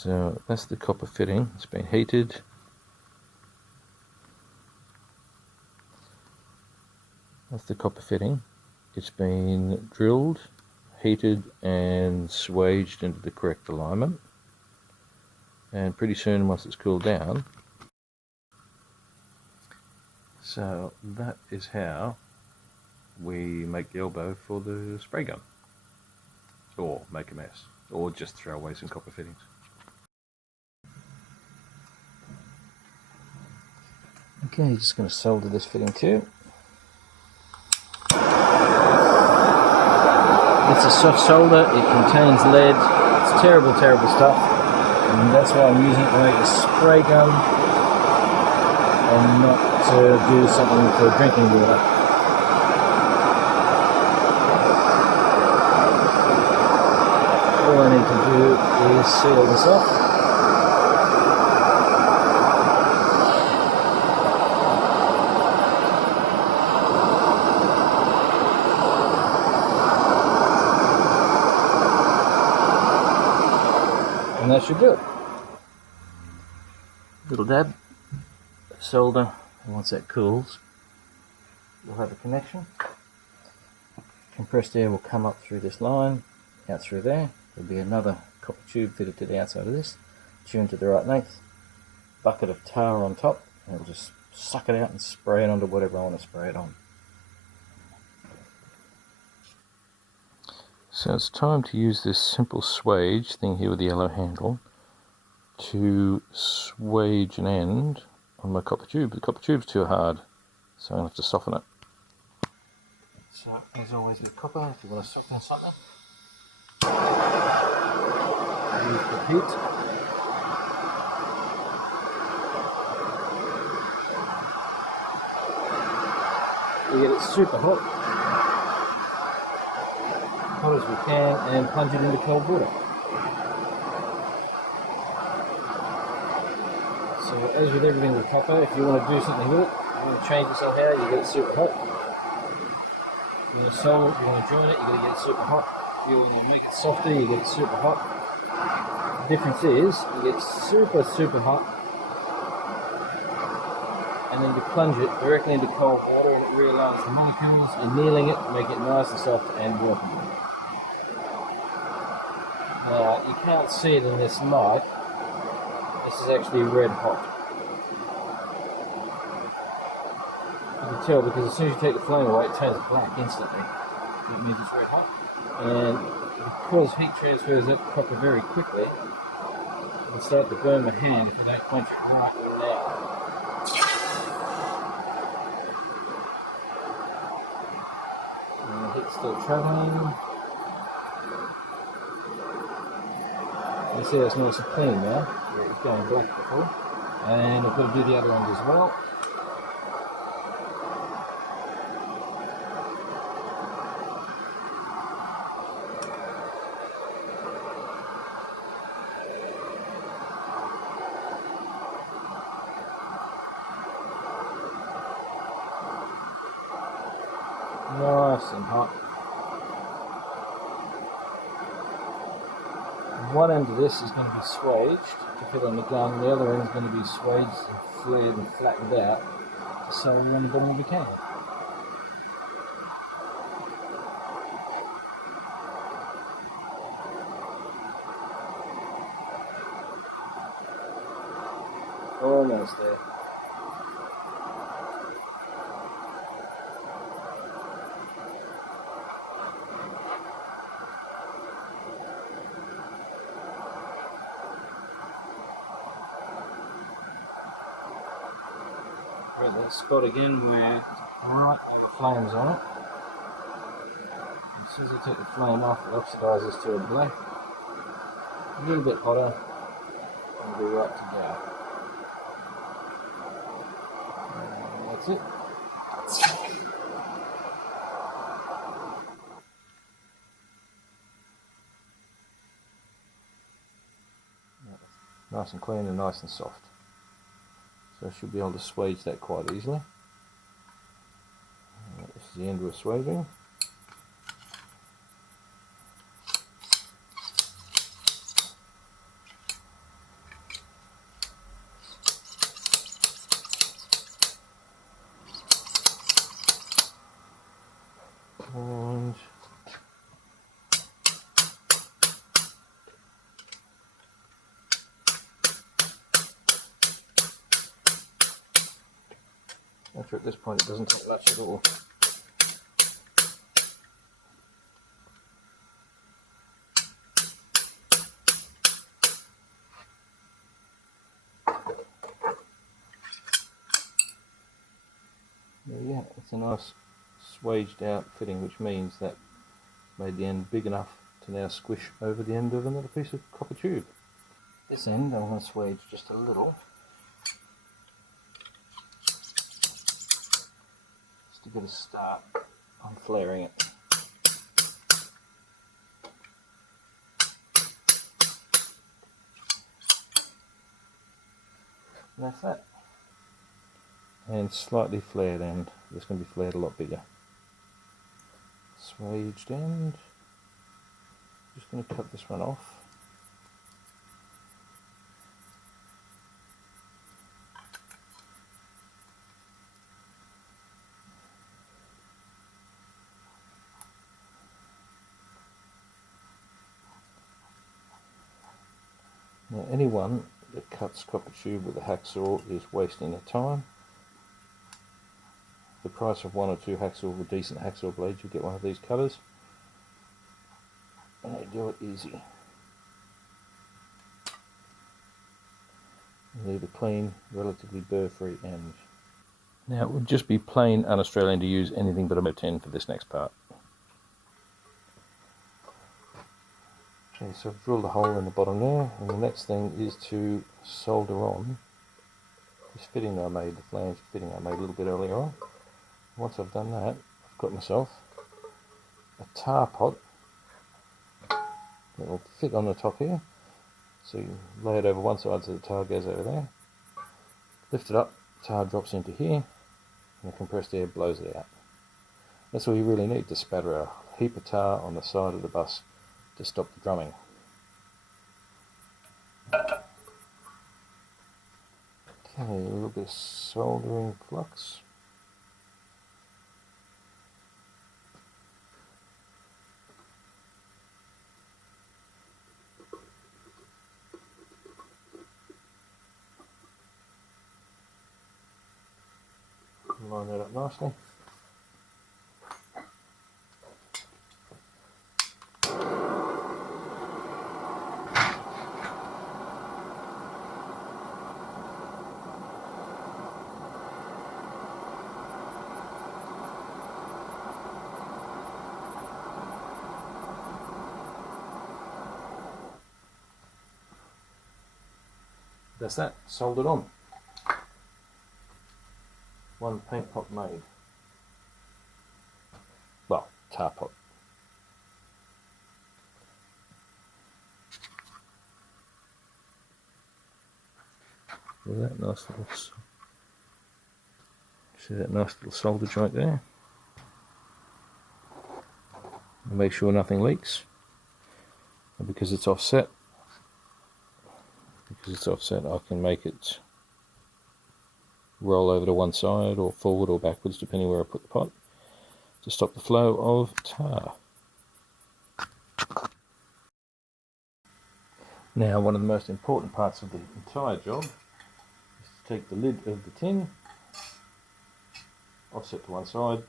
So that's the copper fitting. It's been heated. That's the copper fitting. It's been drilled, heated and swaged into the correct alignment. And pretty soon, once it's cooled down, so that is how we make the elbow for the spray gun, or make a mess, or just throw away some copper fittings. Okay, just going to solder this fitting too. It's a soft solder, it contains lead, it's terrible, terrible stuff. And that's why I'm using it to make a spray gun and not to do something for drinking water. All I need to do is seal this off. And that should do it. Little dab of solder, and once that cools, we'll have a connection. Compressed air will come up through this line, out through there. There'll be another copper tube fitted to the outside of this, tuned to the right length, bucket of tar on top, and it'll just suck it out and spray it onto whatever I want to spray it on. So it's time to use this simple swage thing here with the yellow handle to swage an end on my copper tube. The copper tube's too hard, so I'm going to have to soften it. So as always with copper, if you want to soften something, use the heat. We get it super hot as we can, and plunge it into cold water. So as with everything with copper, if you want to do something with it, you want to change it somehow, you get it super hot. If you want to solder it, you want to join it, you got to get it super hot. If you want to make it softer, you get it super hot. The difference is, you get super, super hot, and then you plunge it directly into cold water, and it realigns the molecules, annealing it to make it nice and soft and workable. You can't see it in this light. This is actually red hot. You can tell because as soon as you take the flame away, it turns black instantly. That means it's red hot. And because heat transfers that copper very quickly, it can start to burn my hand if I don't punch it right now. And the heat's still travelling. You see that's nice and clean now, where it was going black before. And I've got to do the other end as well. Nice and hot. One end of this is going to be swaged to fit on the gun, the other end is going to be swaged and flared and flattened out to solder on the bottom of the can. Almost there. Right, that spot again where right all the flames on it. As soon as I take the flame off, it oxidizes to a black. A little bit hotter, and we'll be right to go. And that's it. Nice and clean and nice and soft. So I should be able to swage that quite easily. This is the end we're swaging. And actually at this point it doesn't take much at all. There you go, it's a nice swaged out fitting, which means that made the end big enough to now squish over the end of another piece of copper tube. This end I'm going to swage just a little, just to get a start on flaring it. And that's that. And slightly flared end, it's going to be flared a lot bigger. Swaged end, just going to cut this one off. Now anyone that cuts copper tube with a hacksaw is wasting their time. The price of 1 or 2 hacksaw with decent hacksaw blades, you get one of these cutters, and they do it easy. You leave a clean, relatively burr-free end. Now it would just be plain un-Australian to use anything but a 10 for this next part. Okay, so I've drilled a hole in the bottom there, and the next thing is to solder on this fitting that I made, the flange fitting I made a little bit earlier on. Once I've done that, I've got myself a tar pot that will fit on the top here. So you lay it over one side so the tar goes over there. Lift it up, tar drops into here, and the compressed air blows it out. That's all you really need to spatter a heap of tar on the side of the bus to stop the drumming. Okay, a little bit of soldering flux. Line that up nicely. That's that, soldered on. One paint pot made. Well, tar pot. See that nice little solder joint there. And make sure nothing leaks. And because it's offset, I can make it roll over to one side or forward or backwards depending where I put the pot to stop the flow of tar. Now, one of the most important parts of the entire job is to take the lid of the tin, offset to one side,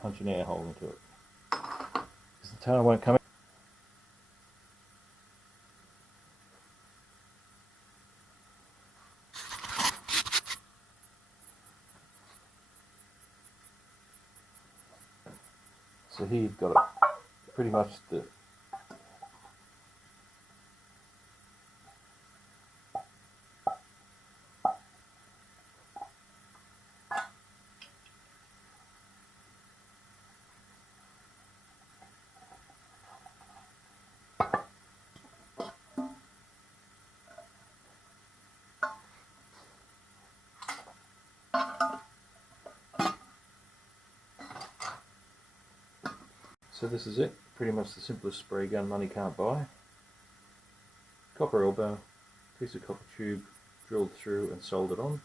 punch an air hole into it, because the tar won't come out. So here you've got it, pretty much the So this is it, pretty much the simplest spray gun money can't buy. Copper elbow, piece of copper tube drilled through and soldered on.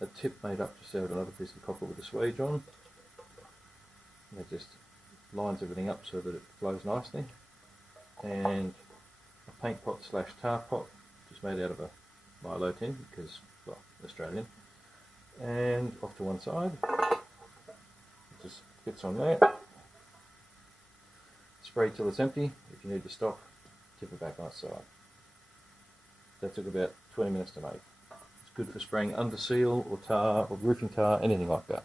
A tip made up just out of another piece of copper with a swage on. And it just lines everything up so that it flows nicely. And a paint pot slash tar pot, just made out of a Milo tin because, well, Australian. And off to one side, it just fits on there. Spray till it's empty. If you need to stop, tip it back on its side. That took about 20 minutes to make. It's good for spraying Underseal or tar or roofing tar, anything like that.